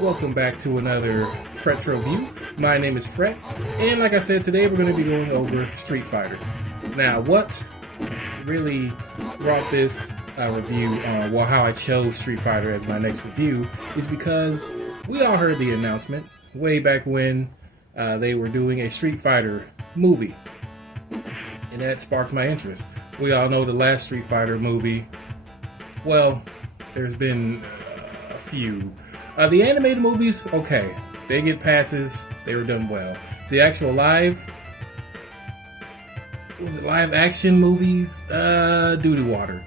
Welcome back to another FretroView. My name is Fret, and like I said, today we're going to be going over Street Fighter. Now, what really brought this review on how I chose Street Fighter as my next review is because we all heard the announcement way back when they were doing a Street Fighter movie, and that sparked my interest. We all know the last Street Fighter movie. Well, there's been a few. The animated movies, okay, they get passes. They were done well. The actual live action movies? Doo-doo water.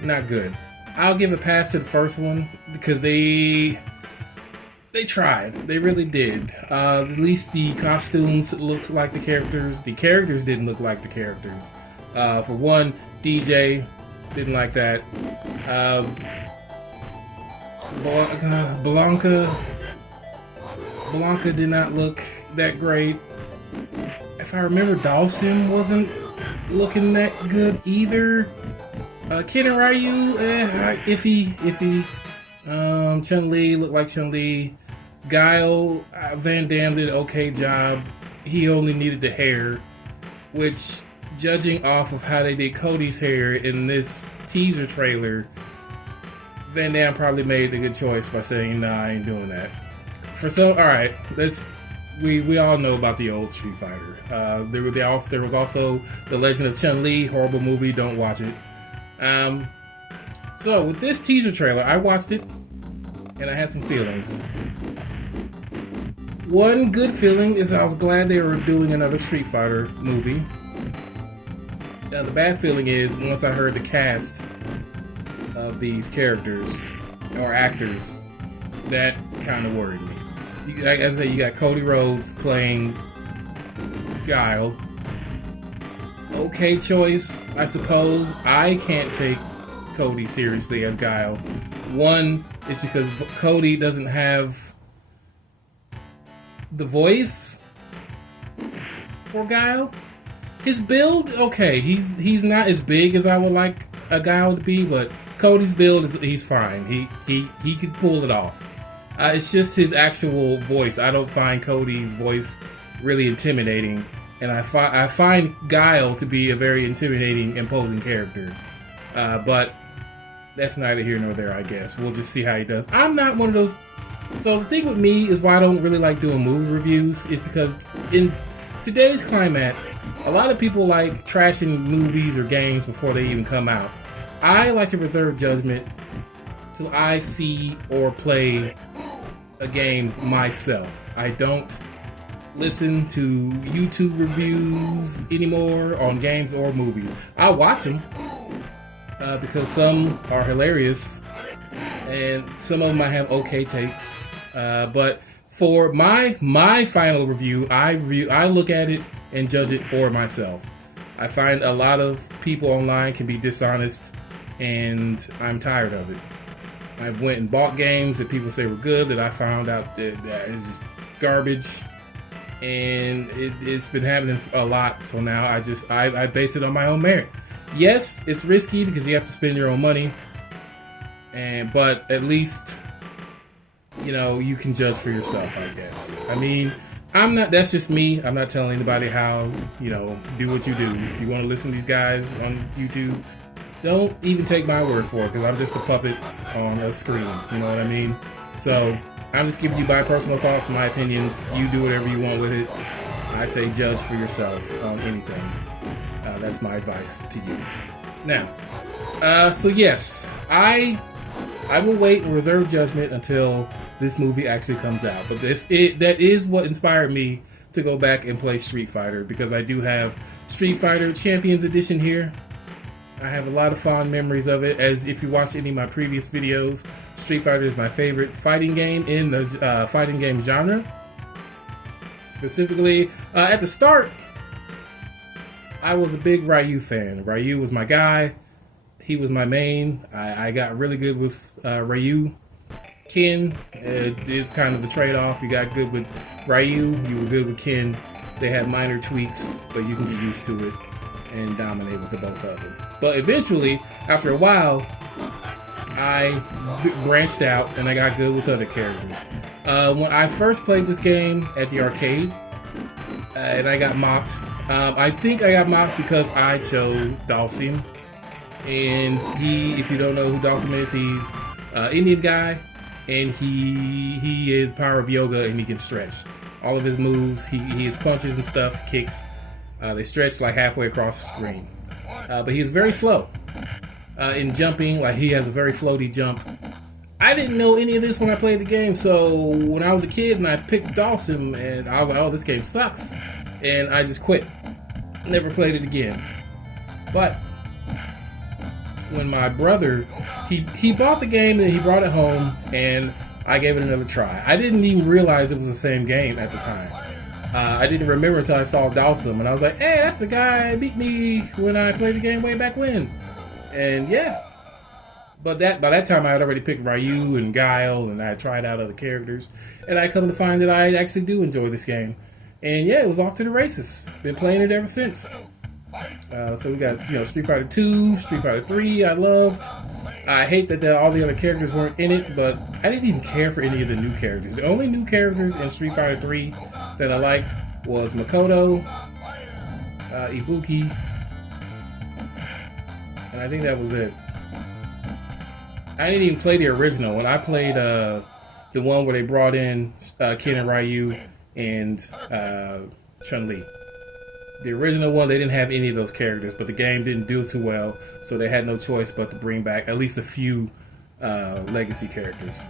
Not good. I'll give a pass to the first one because they tried. They really did. At least the costumes looked like the characters. The characters didn't look like the characters. For one, DJ didn't like that. Blanca did not look that great. If I remember, Dawson wasn't looking that good either. Ken and Ryu, iffy. Chun-Li looked like Chun-Li. Guile, Van Damme did an okay job. He only needed the hair, which, judging off of how they did Cody's hair in this teaser trailer, Van Damme probably made a good choice by saying, "Nah, I ain't doing that." Alright, we all know about the old Street Fighter. There was also The Legend of Chun-Li, horrible movie, don't watch it. So with this teaser trailer, I watched it, and I had some feelings. One good feeling is I was glad they were doing another Street Fighter movie. The bad feeling is, once I heard the cast of these characters or actors, that kind of worried me. Like I say, you got Cody Rhodes playing Guile. Okay choice, I suppose. I can't take Cody seriously as Guile. One is because Cody doesn't have the voice for Guile. His build, okay, he's not as big as I would like a Guile to be, but Cody's build he's fine. He could pull it off. It's just his actual voice. I don't find Cody's voice really intimidating, and I find Guile to be a very intimidating, imposing character. But that's neither here nor there, I guess. We'll just see how he does. I'm not one of those. So the thing with me is why I don't really like doing movie reviews is because in today's climate, a lot of people like trashing movies or games before they even come out. I like to reserve judgment till I see or play a game myself. I don't listen to YouTube reviews anymore on games or movies. I watch them because some are hilarious and some of them might have okay takes. But for my final review, I look at it and judge it for myself. I find a lot of people online can be dishonest, and I'm tired of it. I've went and bought games that people say were good that I found out that is just garbage, and it's been happening a lot. So now I base it on my own merit. Yes, it's risky because you have to spend your own money, but at least you can judge for yourself, I guess. I mean, that's just me. I'm not telling anybody how, do what you do. If you want to listen to these guys on YouTube, don't even take my word for it, because I'm just a puppet on a screen. You know what I mean? So I'm just giving you my personal thoughts, my opinions. You do whatever you want with it. I say judge for yourself on anything. That's my advice to you. Now, so yes, I will wait and reserve judgment until this movie actually comes out. But that is what inspired me to go back and play Street Fighter because I do have Street Fighter Champions Edition here. I have a lot of fond memories of it. As if you watched any of my previous videos, Street Fighter is my favorite fighting game in the fighting game genre. Specifically, at the start, I was a big Ryu fan. Ryu was my guy. He was my main. I got really good with Ryu. Ken is kind of a trade-off. You got good with Ryu, you were good with Ken. They had minor tweaks, but you can get used to it and dominate with the both of them. But eventually, after a while, I branched out and I got good with other characters. When I first played this game at the arcade, and I got mocked. I think I got mocked because I chose Dalsim. And he, if you don't know who Dalsim is, he's an Indian guy. And he is power of yoga and he can stretch. All of his moves, his punches and stuff, kicks, they stretch like halfway across the screen. But he is very slow in jumping, like he has a very floaty jump. I didn't know any of this when I played the game, so when I was a kid and I picked Dalsim and I was like, oh, this game sucks. And I just quit. Never played it again. But when my brother, he bought the game and he brought it home and I gave it another try. I didn't even realize it was the same game at the time. I didn't remember until I saw Dalsim and I was like, hey, that's the guy who beat me when I played the game way back when. And yeah. But by that time I had already picked Ryu and Guile and I had tried out other characters. And I come to find that I actually do enjoy this game. And yeah, it was off to the races. Been playing it ever since. So we got, Street Fighter 2, Street Fighter 3 I loved. I hate that all the other characters weren't in it, but I didn't even care for any of the new characters. The only new characters in Street Fighter 3 that I liked was Makoto, Ibuki, and I think that was it. I didn't even play the original. When I played the one where they brought in Ken and Ryu and Chun-Li. The original one, they didn't have any of those characters, but the game didn't do too well, so they had no choice but to bring back at least a few legacy characters,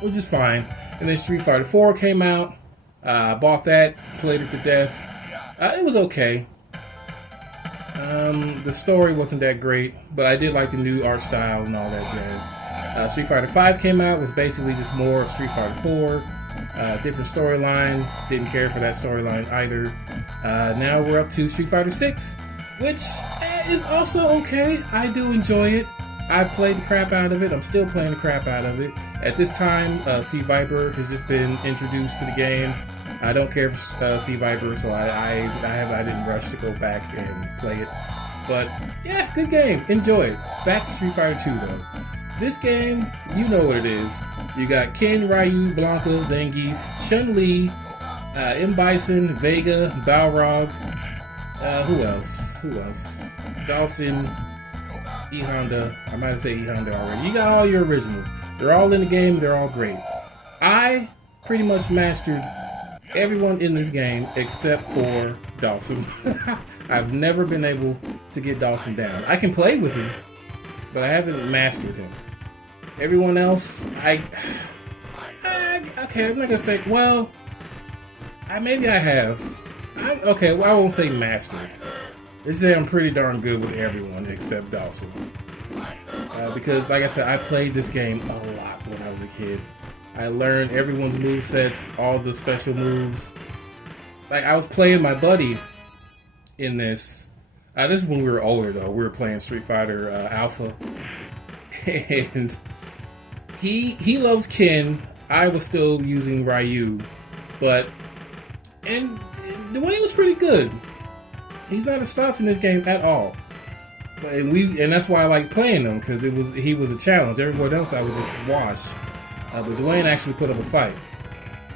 which is fine. And then Street Fighter 4 came out. Bought that, played it to death. It was okay. The story wasn't that great, but I did like the new art style and all that jazz. Street Fighter 5 came out, was basically just more of Street Fighter 4. Different storyline. Didn't care for that storyline either. Now we're up to Street Fighter 6, which is also okay. I do enjoy it. I played the crap out of it. I'm still playing the crap out of it. At this time, C. Viper has just been introduced to the game. I don't care for C. Viper, so I didn't rush to go back and play it. But yeah, good game. Enjoy it. Back to Street Fighter 2 though. This game, you know what it is. You got Ken, Ryu, Blanka, Zangief, Chun-Li, M. Bison, Vega, Balrog. Who else? Dawson, E. Honda. I might have said E. Honda already. You got all your originals. They're all in the game. They're all great. I pretty much mastered everyone in this game except for Dawson. I've never been able to get Dawson down. I can play with him, but I haven't mastered him. Everyone else, okay, I'm not gonna say, well, maybe I have. Okay, well, I won't say mastered. Let's say I'm pretty darn good with everyone except Dawson. Because, like I said, I played this game a lot when I was a kid. I learned everyone's movesets, all the special moves. Like, I was playing my buddy in this. This is when we were older, though. We were playing Street Fighter Alpha. And he loves Ken. I was still using Ryu. And Dwayne was pretty good. He's not a slouch in this game at all. And that's why I like playing him, because he was a challenge. Everyone else I would just watch. But Dwayne actually put up a fight.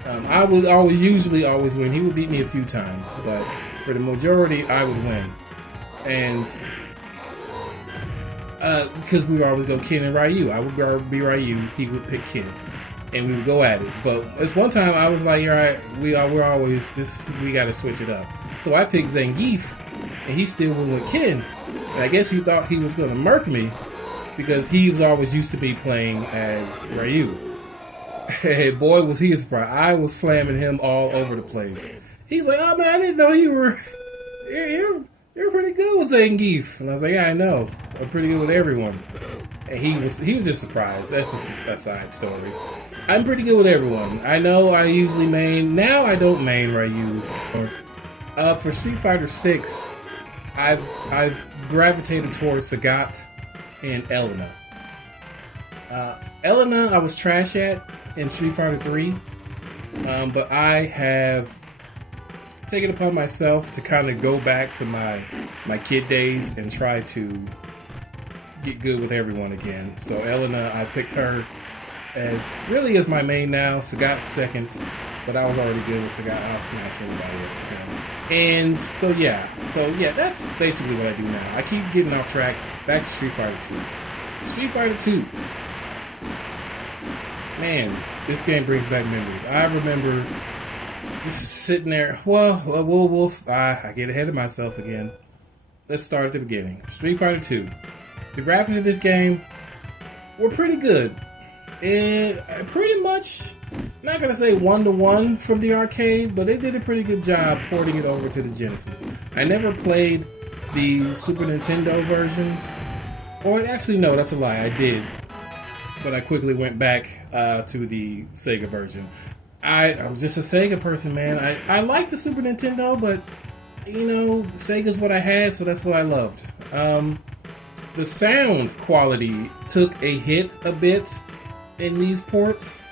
I would usually always win. He would beat me a few times, but for the majority, I would win. And because we would always go Ken and Ryu. I would be Ryu, he would pick Ken, and we would go at it. But this one time, I was like, all right, we got to switch it up. So I picked Zangief, and he still went with Ken. And I guess he thought he was going to murk me because he was always used to be playing as Ryu. Hey, boy, was he surprised. I was slamming him all over the place. He's like, "Oh man, I didn't know you were. You're, you're pretty good with Zangief." And I was like, "Yeah, I know. I'm pretty good with everyone." And he was just surprised. That's just a side story. I'm pretty good with everyone. I know I usually main. Now I don't main Ryu. For Street Fighter 6, I've gravitated towards Sagat and Elena. Elena, I was trash at in Street Fighter 3, but I have taken it upon myself to kind of go back to my kid days and try to get good with everyone again. So Elena, I picked her as my main now. Sagat's second, but I was already good with Sagat. I'll smash anybody up with him. And so yeah, that's basically what I do now. I keep getting off track. Back to Street Fighter 2. Street Fighter 2. Man, this game brings back memories. I remember just sitting there. I get ahead of myself again. Let's start at the beginning. Street Fighter 2. The graphics of this game were pretty good. Pretty much, not gonna say 1-to-1 from the arcade, but they did a pretty good job porting it over to the Genesis. I never played the Super Nintendo versions. Or actually, no, that's a lie. I did. But I quickly went back to the Sega version. I'm just a Sega person, man. I like the Super Nintendo, but, Sega's what I had, so that's what I loved. The sound quality took a hit a bit in these ports.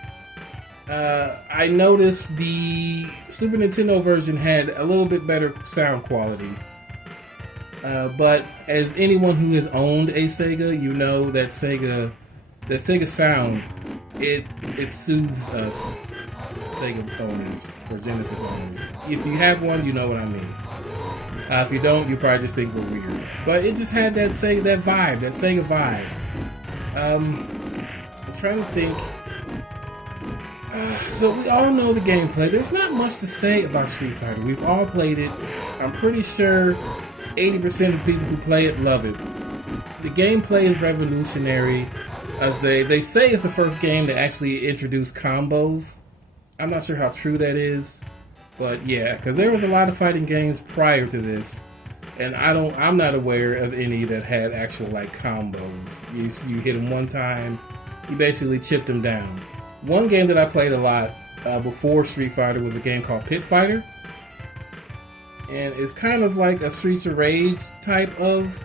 I noticed the Super Nintendo version had a little bit better sound quality. But as anyone who has owned a Sega, you know that Sega sound, it soothes us Sega owners or Genesis owners. If you have one, you know what I mean. If you don't, you probably just think we're weird. But it just had that Sega vibe. I'm trying to think. So we all know the gameplay. There's not much to say about Street Fighter. We've all played it. I'm pretty sure 80% of people who play it love it. The gameplay is revolutionary. As they say it's the first game to actually introduce combos. I'm not sure how true that is. But yeah, because there was a lot of fighting games prior to this. And I'm not aware of any that had actual combos. You hit them one time, you basically chipped them down. One game that I played a lot before Street Fighter was a game called Pit Fighter. And it's kind of like a Streets of Rage type of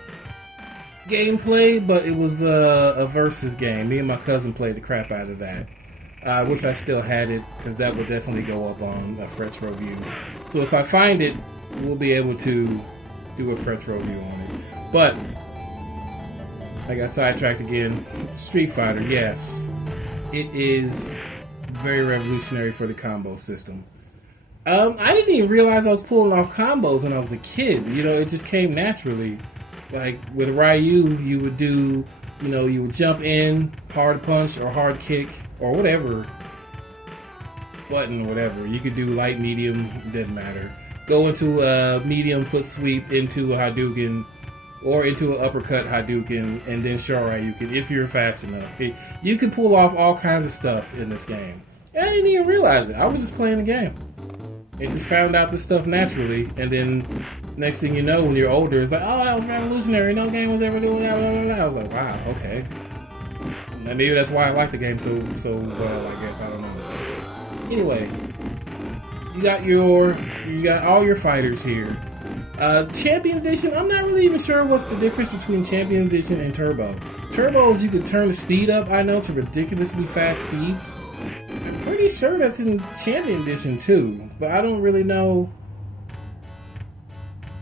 gameplay, but it was a versus game. Me and my cousin played the crap out of that. I wish I still had it, because that would definitely go up on a FretroView. So if I find it, we'll be able to do a FretroView on it. But I got sidetracked again. Street Fighter, yes. It is very revolutionary for the combo system. I didn't even realize I was pulling off combos when I was a kid. It just came naturally. Like with Ryu, you would do, you would jump in, hard punch or hard kick or whatever button, whatever. You could do light, medium, didn't matter. Go into a medium foot sweep into a Hadouken or into an uppercut Hadouken and then Shoryuken if you're fast enough. You could pull off all kinds of stuff in this game. And I didn't even realize it. I was just playing the game. And just found out this stuff naturally, and then next thing you know, when you're older, it's like, oh, that was revolutionary. No game was ever doing that. Blah, blah, blah. I was like, wow, okay. Maybe that's why I like the game so well. I guess I don't know. Anyway, you got all your fighters here. Champion Edition. I'm not really even sure what's the difference between Champion Edition and Turbo. Turbos, you can turn the speed up. I know, to ridiculously fast speeds. Pretty sure that's in Champion Edition too, but I don't really know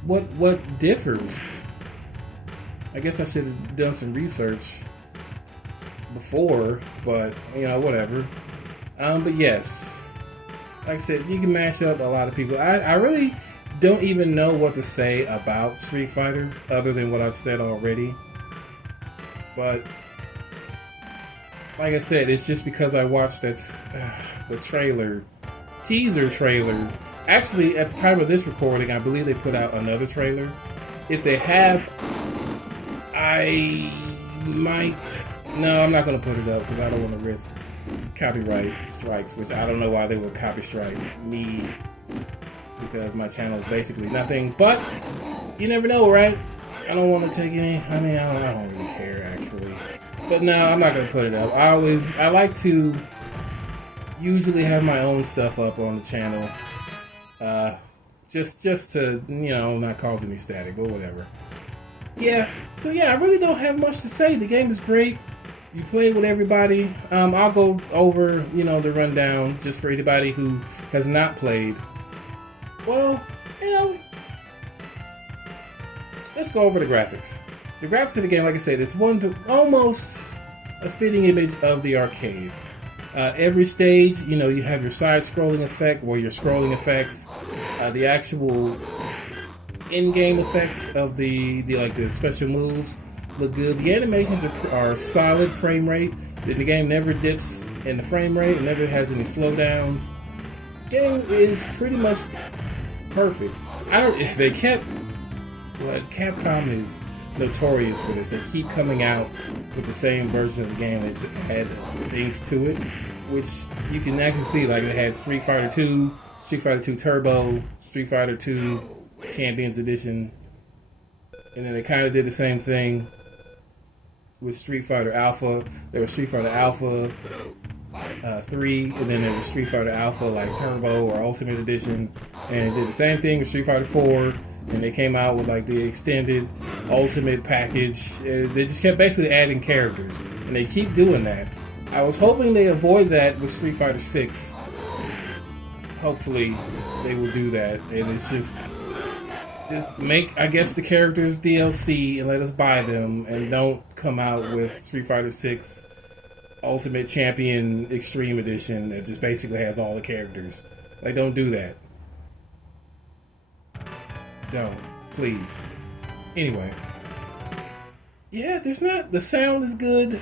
what differs. I guess I should have done some research before, but whatever. But yes, like I said, you can mash up a lot of people. I really don't even know what to say about Street Fighter other than what I've said already. But like I said, it's just because I watched the teaser trailer. Actually, at the time of this recording, I believe they put out another trailer. If they have, I might... No, I'm not going to put it up because I don't want to risk copyright strikes, which I don't know why they would copy strike me, because my channel is basically nothing. But you never know, right? I don't want to take any. I mean, I don't really care actually. But no, I'm not gonna put it up. I like to usually have my own stuff up on the channel, just to, you know, not cause any static, but whatever. Yeah. So yeah, I really don't have much to say. The game is great. You play with everybody. I'll go over, you know, the rundown just for anybody who has not played. Well, you know, let's go over the graphics. The graphics of the game, like I said, it's almost a spitting image of the arcade. Every stage, you know, you have your side-scrolling effect, or your scrolling effects, the actual in-game effects of the special moves look good. The animations are solid frame rate. The game never dips in the frame rate. It never has any slowdowns. Game is pretty much perfect. Capcom is notorious for this. They keep coming out with the same version of the game. It's had things to it, which you can actually see. Like, they had Street Fighter 2, Street Fighter 2 Turbo, Street Fighter 2 Champions Edition, and then they kind of did the same thing with Street Fighter Alpha. There was Street Fighter Alpha 3, and then there was Street Fighter Alpha like Turbo or Ultimate Edition, and they did the same thing with Street Fighter 4, and they came out with like the extended Ultimate package. They just kept basically adding characters, and they keep doing that. I was hoping they avoid that with Street Fighter 6. Hopefully they will do that, and it's just make, I guess, the characters DLC and let us buy them, and don't come out with Street Fighter 6 Ultimate Champion Extreme Edition that just basically has all the characters. Like, don't do that. Don't. Please. Anyway. Yeah, the sound is good.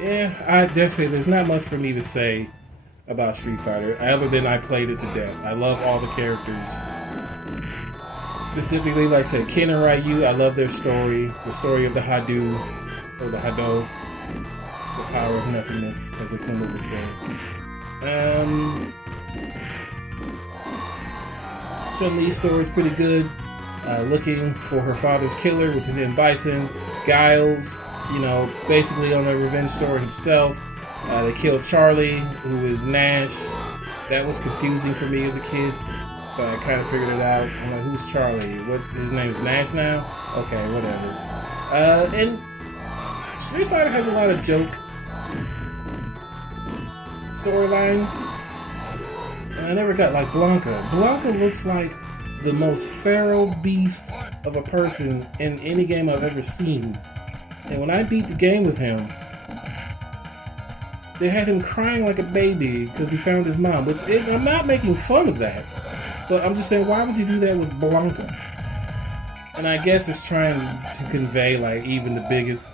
Yeah, I dare say there's not much for me to say about Street Fighter, other than I played it to death. I love all the characters. Specifically, like I said, Ken and Ryu, I love their story. The story of the Hado, or the Hado, the power of nothingness, as Akuma would say. Chun-Li's story is pretty good. Looking for her father's killer, which is in Bison. Guiles, you know, basically on a revenge story himself. They killed Charlie, who is Nash. That was confusing for me as a kid, but I kind of figured it out. I'm like, who's Charlie? What's his name? Is Nash now? Okay, whatever. And Street Fighter has a lot of joke storylines, and I never got like Blanca. Blanca looks like the most feral beast of a person in any game I've ever seen. And when I beat the game with him, they had him crying like a baby because he found his mom. I'm not making fun of that, but I'm just saying, why would you do that with Blanca? And I guess it's trying to convey, like, even the biggest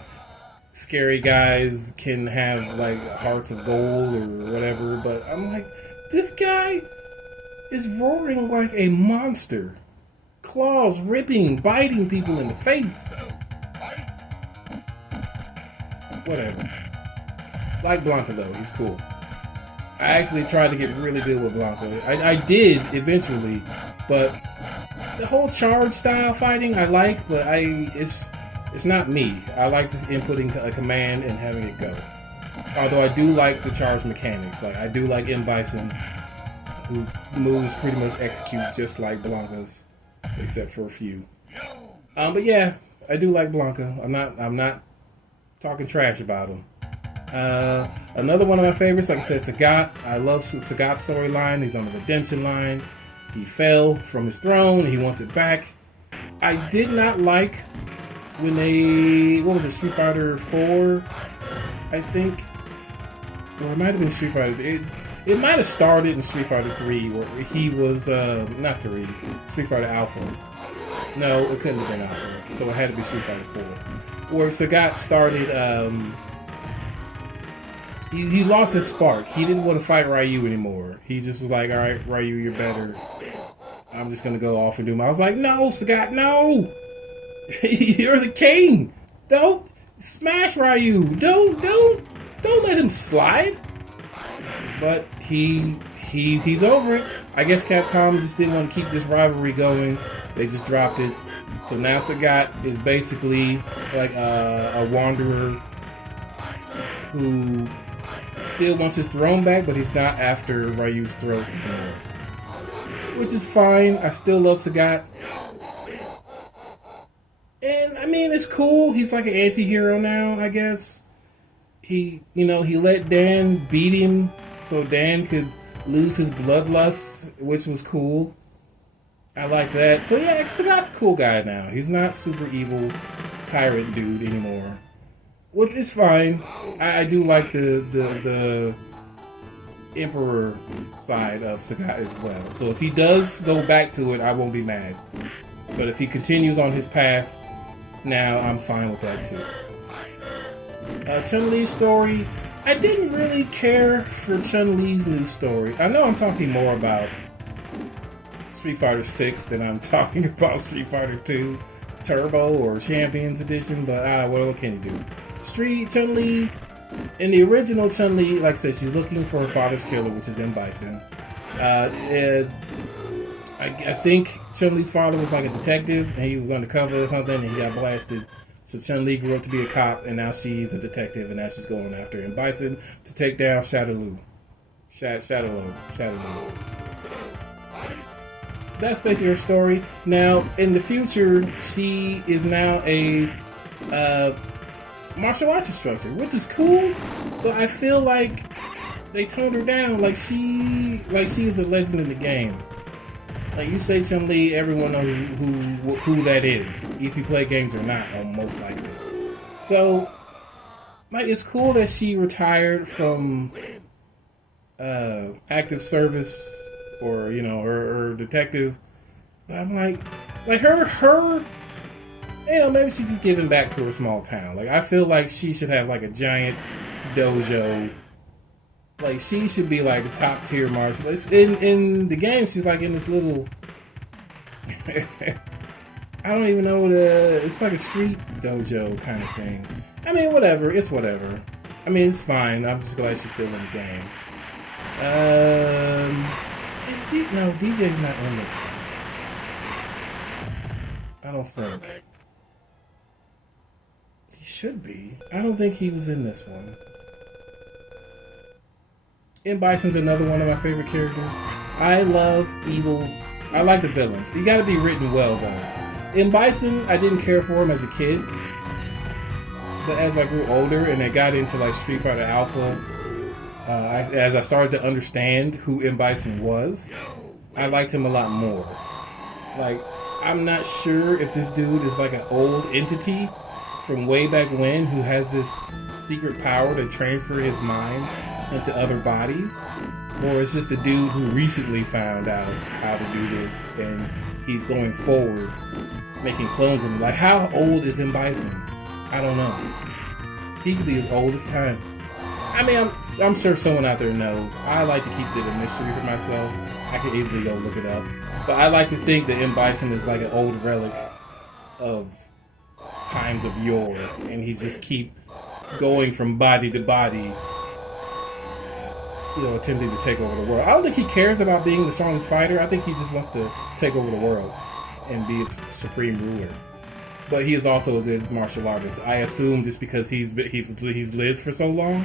scary guys can have, like, hearts of gold or whatever. But I'm like, this guy is roaring like a monster. Claws ripping, biting people in the face. Whatever. Like Blanca, though. He's cool. I actually tried to get really good with Blanca. I did eventually, but the whole charge style fighting I like, but it's not me. I like just inputting a command and having it go. Although I do like the charge mechanics. Like, I do like M. Bison, whose moves pretty much execute just like Blanca's, except for a few. But yeah, I do like Blanca. I'm not talking trash about him. Another one of my favorites, like I said, Sagat. I love Sagat's storyline. He's on the redemption line. He fell from his throne. He wants it back. I did not like when Street Fighter 4, I think? Or it might have been Street Fighter. It might have started in Street Fighter 3, where he was, not 3, Street Fighter Alpha. No, it couldn't have been Alpha, so it had to be Street Fighter 4. Where Sagat started, he lost his spark. He didn't want to fight Ryu anymore. He just was like, alright, Ryu, you're better. I'm just going to go off and do my... I was like, no, Sagat, no! You're the king! Don't smash Ryu! Don't! don't let him slide. But he's over it. I guess Capcom just didn't want to keep this rivalry going. They just dropped it. So now Sagat is basically like a wanderer who still wants his throne back, but he's not after Ryu's throat anymore. Which is fine. I still love Sagat. And I mean, it's cool. He's like an anti-hero now, I guess. He let Dan beat him so Dan could lose his bloodlust, which was cool. I like that. So yeah, Sagat's a cool guy now. He's not super evil tyrant dude anymore. Which is fine. I do like the Emperor side of Sagat as well. So if he does go back to it, I won't be mad. But if he continues on his path, now I'm fine with that too. Chun-Li's story, I didn't really care for Chun-Li's new story. I know I'm talking more about Street Fighter 6 than I'm talking about Street Fighter 2 Turbo or Champions Edition, but what can you do? Chun-Li, in the original Chun-Li, like I said, she's looking for her father's killer, which is M. Bison. I think Chun-Li's father was like a detective, and he was undercover or something, and he got blasted. So Chun-Li grew up to be a cop, and now she's a detective, and now she's going after M. Bison to take down Shadaloo. Shadaloo. That's basically her story. Now, in the future, she is now a martial arts instructor, which is cool, but I feel like they toned her down. Like she is a legend in the game. Like you say Chun-Li, everyone knows who that is, if you play games or not, most likely. So, like, it's cool that she retired from active service or her detective. But I'm like her. Maybe she's just giving back to her small town. Like, I feel like she should have like a giant dojo. Like, she should be like a top tier martial artist. In the game, she's like in this little. I don't even know it's like a street dojo kind of thing. I mean, whatever. It's whatever. I mean, it's fine. I'm just glad she's still in the game. No, DJ's not in this one. I don't think. He should be. I don't think he was in this one. M. Bison's another one of my favorite characters. I love evil. I like the villains. You gotta be written well, though. M. Bison, I didn't care for him as a kid. But as I grew older and I got into like Street Fighter Alpha, as I started to understand who M. Bison was, I liked him a lot more. Like, I'm not sure if this dude is like an old entity from way back when who has this secret power to transfer his mind into other bodies, or it's just a dude who recently found out how to do this and he's going forward making clones of him. Like, how old is M. Bison? I don't know. He could be as old as time. I mean, I'm sure someone out there knows. I like to keep it a mystery for myself. I could easily go look it up. But I like to think that M. Bison is like an old relic of times of yore, and he's just keep going from body to body, attempting to take over the world. I don't think he cares about being the strongest fighter. I think he just wants to take over the world and be its supreme ruler. But he is also a good martial artist, I assume, just because he's lived for so long.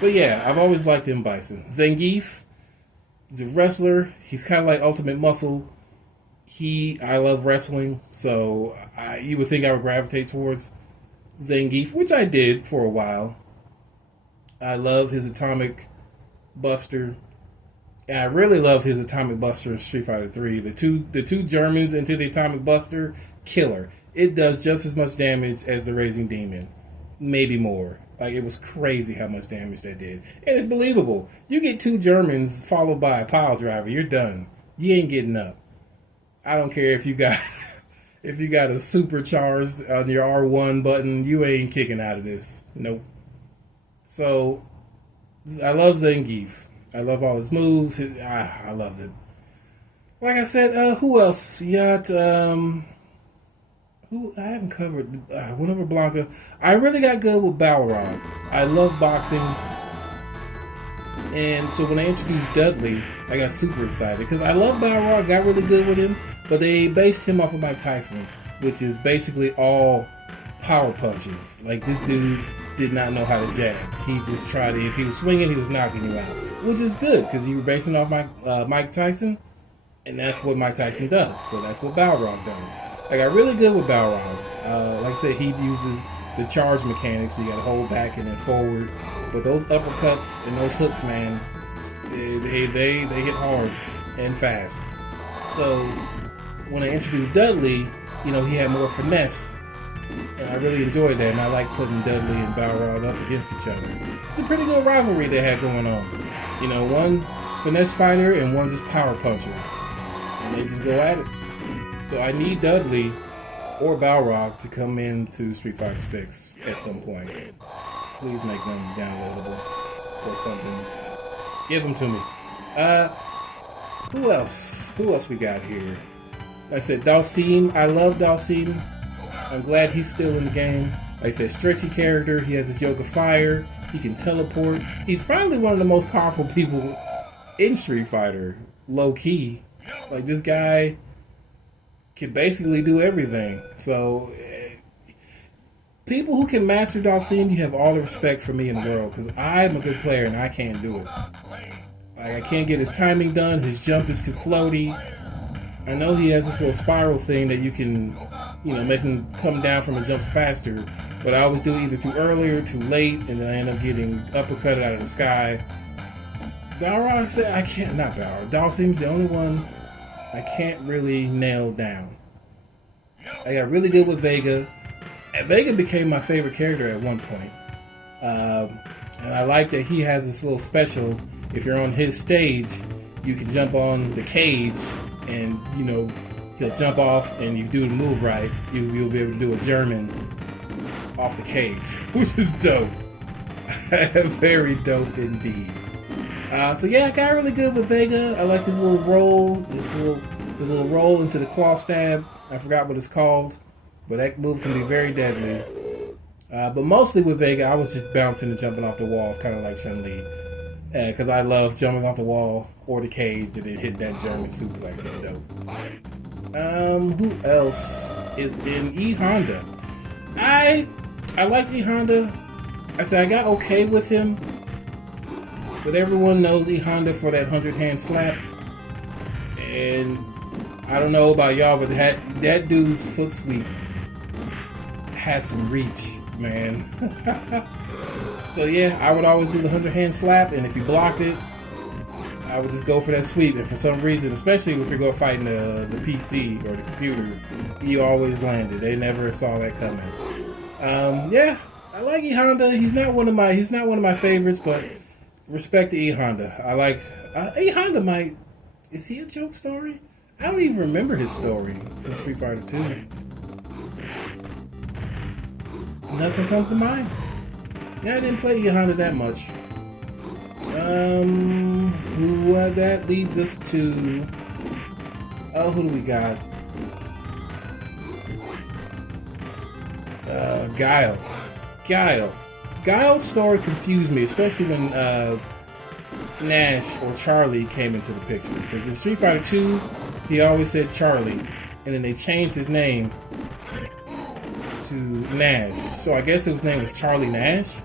But yeah, I've always liked M. Bison. Zangief, he's a wrestler. He's kind of like Ultimate Muscle. I love wrestling, so you would think I would gravitate towards Zangief, which I did for a while. I love his Atomic Buster. And I really love his Atomic Buster in Street Fighter 3. The two Germans into the Atomic Buster, killer. It does just as much damage as the Raging Demon. Maybe more. Like, it was crazy how much damage that did. And it's believable. You get two Germans followed by a pile driver, you're done. You ain't getting up. I don't care if you got a supercharged on your R1 button, you ain't kicking out of this. Nope. So, I love Zangief. I love all his moves. I loved it. Like I said, who else? You got, Who I haven't covered. Went over Blanca. I really got good with Balrog. I love boxing, and so when I introduced Dudley, I got super excited because I love Balrog. Got really good with him, but they based him off of Mike Tyson, which is basically all power punches. Like this dude did not know how to jab. He just tried to. If he was swinging, he was knocking you out, which is good because you were basing off Mike Tyson, and that's what Mike Tyson does. So that's what Balrog does. I got really good with Balrog. Like I said, he uses the charge mechanics, so you got to hold back and then forward. But those uppercuts and those hooks, man, they hit hard and fast. So when I introduced Dudley, you know, he had more finesse, and I really enjoyed that. And I like putting Dudley and Balrog up against each other. It's a pretty good rivalry they had going on. You know, one finesse fighter and one just power puncher, and they just go at it. So I need Dudley or Balrog to come into Street Fighter 6 at some point. Please make them downloadable or something. Give them to me. Who else? Who else we got here? Like I said, Dhalsim. I love Dhalsim. I'm glad he's still in the game. Like I said, stretchy character. He has his Yoga Fire. He can teleport. He's probably one of the most powerful people in Street Fighter. Low key. Like this guy can basically do everything. So, people who can master Dhalsim, you have all the respect for me in the world, because I'm a good player and I can't do it. Like, I can't get his timing done. His jump is too floaty. I know he has this little spiral thing that you can, you know, make him come down from his jumps faster, but I always do it either too early or too late, and then I end up getting uppercutted out of the sky. Balrog, I said I can't. Not Balrog. Dhalsim's the only one I can't really nail down. I got really good with Vega. And Vega became my favorite character at one point. And I like that he has this little special. If you're on his stage, you can jump on the cage and, you know, he'll jump off, and if you do the move right, you'll be able to do a German off the cage, which is dope. Very dope indeed. So yeah, I got really good with Vega. I like his little roll, his little roll into the claw stab. I forgot what it's called, but that move can be very deadly. But mostly with Vega, I was just bouncing and jumping off the walls, kind of like Chun-Li, because I love jumping off the wall or the cage and then hit that German suplex. It's dope. Who else is in E Honda? I liked E Honda. I said I got okay with him. But everyone knows E Honda for that 100-hand slap. And I don't know about y'all, but that dude's foot sweep has some reach, man. So yeah, I would always do the 100-hand slap, and if you blocked it, I would just go for that sweep. And for some reason, especially if you're going fighting the PC or the computer, you always landed. They never saw that coming. Yeah, I like E Honda. He's not one of my favorites, but respect to E Honda. I like E Honda. Is he a joke story? I don't even remember his story from Street Fighter 2. Nothing comes to mind. Yeah, I didn't play E Honda that much. That leads us to, who do we got? Guile's story confused me, especially when Nash or Charlie came into the picture. Because in Street Fighter 2, he always said Charlie, and then they changed his name to Nash. So I guess his name was Charlie Nash.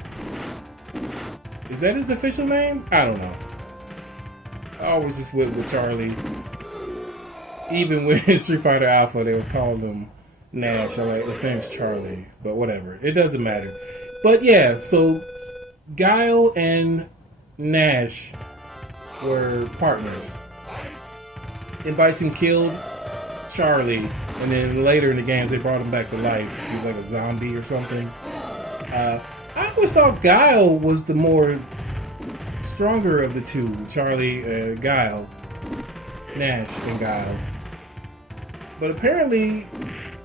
Is that his official name? I don't know. I always just went with Charlie. Even when in Street Fighter Alpha, they was calling him Nash. I'm like, his name is Charlie. But whatever. It doesn't matter. But yeah, so Guile and Nash were partners. And Bison killed Charlie, and then later in the games they brought him back to life. He was like a zombie or something. I always thought Guile was the more stronger of the two. Charlie, Guile. Nash and Guile. But apparently,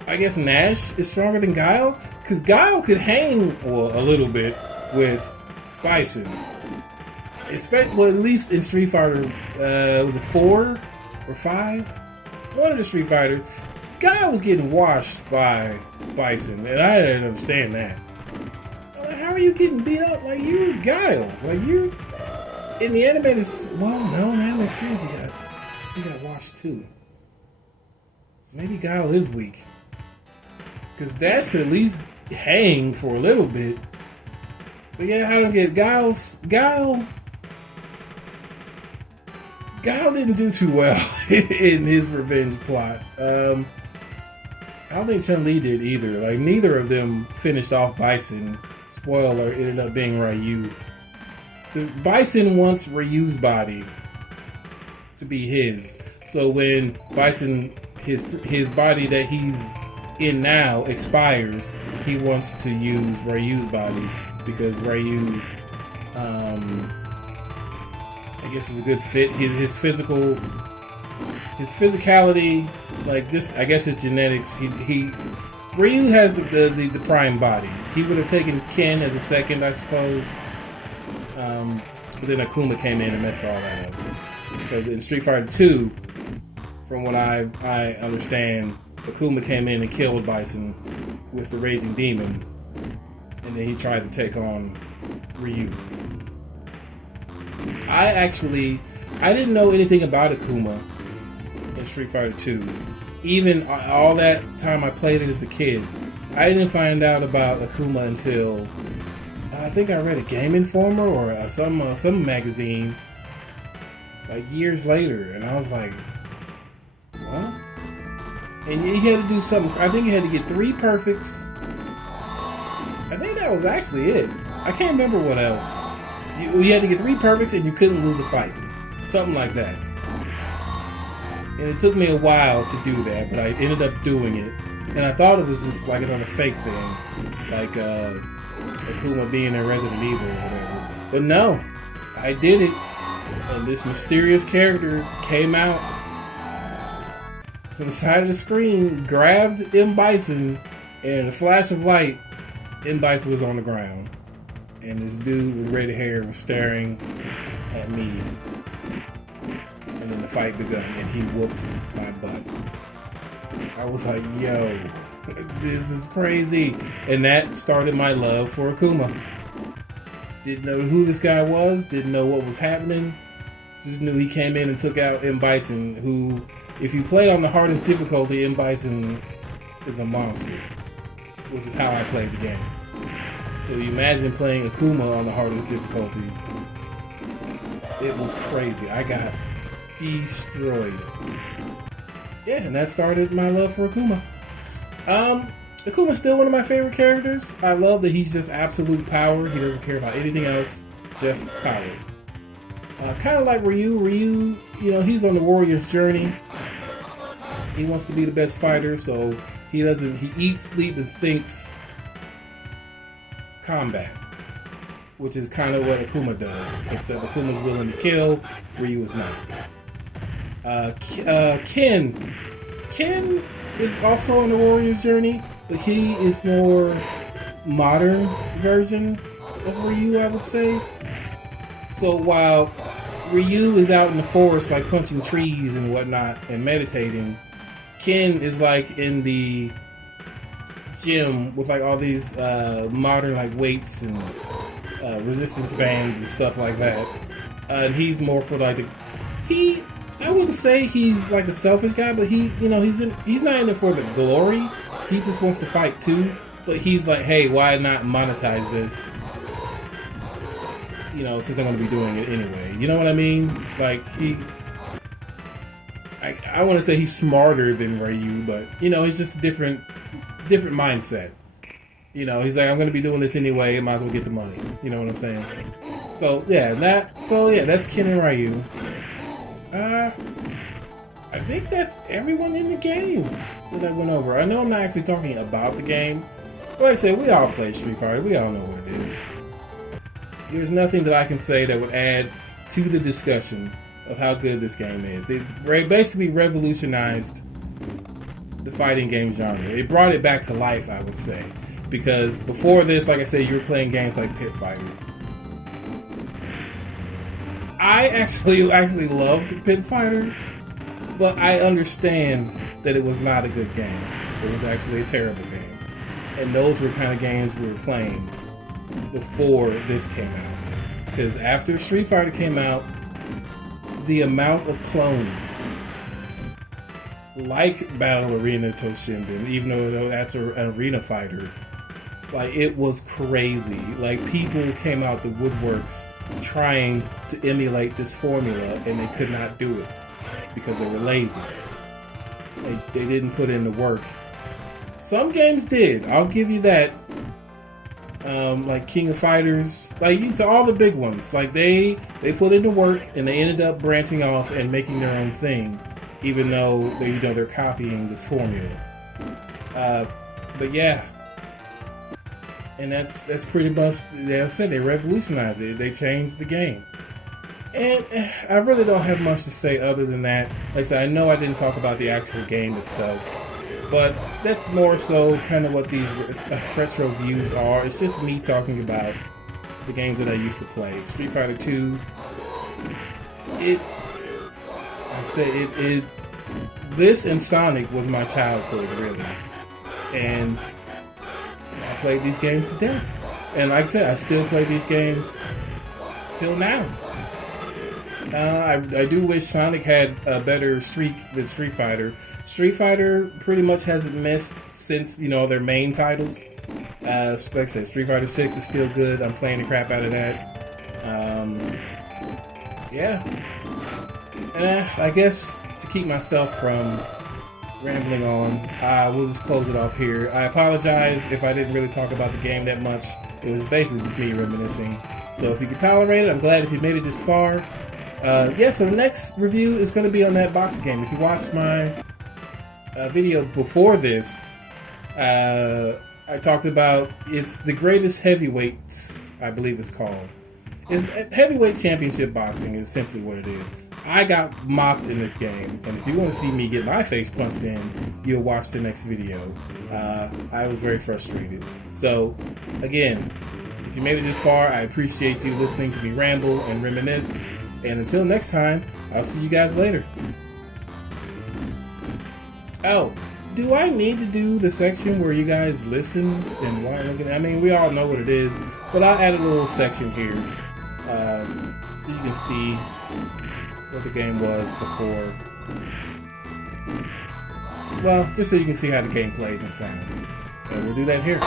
I guess Nash is stronger than Guile, because Guile could hang, well, a little bit with Bison. Well, at least in Street Fighter, was it 4 or 5? One of the Street Fighters, Guy was getting washed by Bison, and I didn't understand that. I'm like, how are you getting beat up? Like, you're Guile. Like, you in the animated. Well, no, in the animated series, he got washed too. So maybe Guile is weak. Because Dash could at least hang for a little bit. But yeah, I don't get Guile didn't do too well in his revenge plot. I don't think Chun-Li did either. Like, neither of them finished off Bison. Spoiler, it ended up being Ryu. Because Bison wants Ryu's body to be his. So when Bison, his body that he's in now expires, he wants to use Ryu's body because Ryu, I guess, is a good fit. His physicality, like, just, I guess, his genetics. Ryu has the prime body. He would have taken Ken as a second, I suppose. But then Akuma came in and messed all that up. Because in Street Fighter 2, from what I understand, Akuma came in and killed Bison with the Raging Demon, and then he tried to take on Ryu. I didn't know anything about Akuma in Street Fighter 2. Even all that time I played it as a kid, I didn't find out about Akuma until I think I read a Game Informer or some magazine like years later, and I was like, what? And he had to do something. I think he had to get 3 perfects. I think that was actually it. I can't remember what else. You had to get 3 perfects and you couldn't lose a fight. Something like that. And it took me a while to do that, but I ended up doing it. And I thought it was just like another fake thing. Like Akuma being in Resident Evil or whatever. But no, I did it. And this mysterious character came out from the side of the screen, grabbed M. Bison, and in a flash of light, M. Bison was on the ground. And this dude with red hair was staring at me. And then the fight begun, and he whooped my butt. I was like, yo, this is crazy. And that started my love for Akuma. Didn't know who this guy was, didn't know what was happening. Just knew he came in and took out M. Bison, who, if you play on the hardest difficulty, M. Bison is a monster. Which is how I played the game. So you imagine playing Akuma on the hardest difficulty. It was crazy. I got destroyed. Yeah, and that started my love for Akuma. Akuma's still one of my favorite characters. I love that he's just absolute power. He doesn't care about anything else, just power. Kind of like Ryu. Ryu, you know, he's on the warrior's journey. He wants to be the best fighter, so he eats, sleeps, and thinks combat, which is kind of what Akuma does, except Akuma's willing to kill, Ryu is not. Ken is also on the warrior's journey, but he is more modern version of Ryu, I would say. So while Ryu is out in the forest, like punching trees and whatnot and meditating, Ken is like in the gym with like all these modern like weights and resistance bands and stuff like that. And he's more for like I wouldn't say he's like a selfish guy, but he's not in it for the glory. He just wants to fight too. But he's like, hey, why not monetize this? You know, since I'm going to be doing it anyway. You know what I mean? Like I want to say he's smarter than Ryu, but you know, it's just different mindset. You know, he's like, I'm going to be doing this anyway. I might as well get the money. You know what I'm saying? So yeah, that's Ken and Ryu. I think that's everyone in the game that I went over. I know I'm not actually talking about the game, but like I said, we all play Street Fighter. We all know what it is. There's nothing that I can say that would add to the discussion of how good this game is. It basically revolutionized the fighting game genre. It brought it back to life, I would say. Because before this, like I said, you were playing games like Pit Fighter. I actually loved Pit Fighter. But I understand that it was not a good game. It was actually a terrible game. And those were kind of games we were playing before this came out. Because after Street Fighter came out, the amount of clones like Battle Arena Toshinden, even though that's an arena fighter, like, it was crazy. Like, people came out the woodworks trying to emulate this formula, and they could not do it because they were lazy. They didn't put in the work. Some games did, I'll give you that. Like King of Fighters, like these are all the big ones. Like they put in the work, and they ended up branching off and making their own thing, even though they're copying this formula. But yeah, and that's pretty much, like I said, they revolutionized it. They changed the game, and I really don't have much to say other than that. Like I said, I know I didn't talk about the actual game itself, but that's more so kind of what these FretroViews are. It's just me talking about the games that I used to play. Street Fighter 2. Like I said, this and Sonic was my childhood, really. And I played these games to death. And like I said, I still play these games till now. I do wish Sonic had a better streak than Street Fighter. Street Fighter pretty much hasn't missed since, their main titles. Like I said, Street Fighter 6 is still good. I'm playing the crap out of that. Yeah. And I guess to keep myself from rambling on, we'll just close it off here. I apologize if I didn't really talk about the game that much. It was basically just me reminiscing. So if you can tolerate it, I'm glad if you made it this far. So the next review is going to be on that boxing game. If you watched my video before this, I talked about, it's the greatest heavyweights, I believe it's called. It's heavyweight championship boxing is essentially what it is. I got mocked in this game, and if you want to see me get my face punched in, you'll watch the next video. I was very frustrated. So, again, if you made it this far, I appreciate you listening to me ramble and reminisce. And until next time, I'll see you guys later. Oh, do I need to do the section where you guys listen and why looking? I mean, we all know what it is, but I'll add a little section here so you can see what the game was before. Well, just so you can see how the game plays and sounds. And we'll do that here.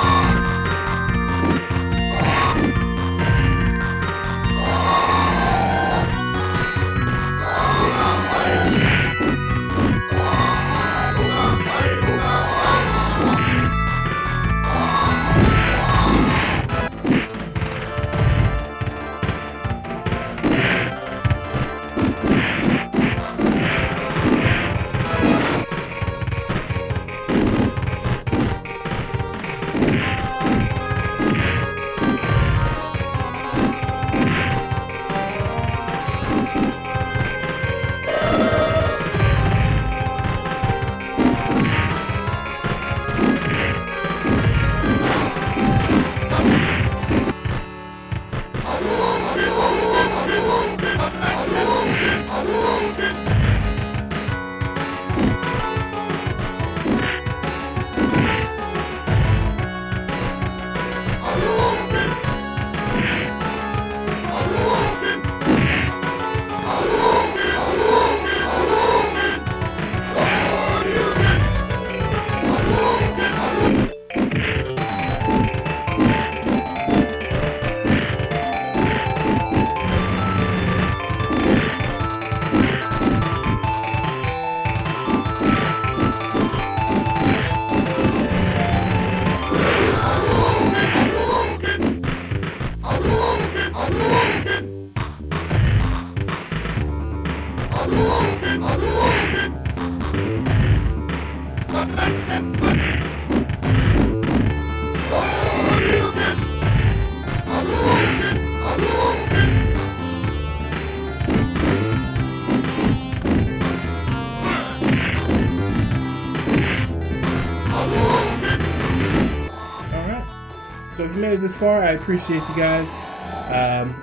So if you made it this far, I appreciate you guys.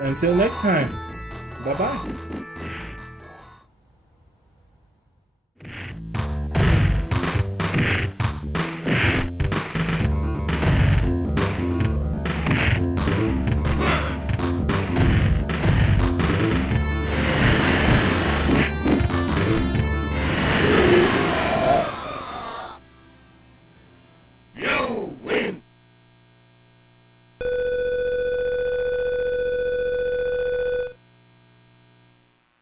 Until next time, bye-bye.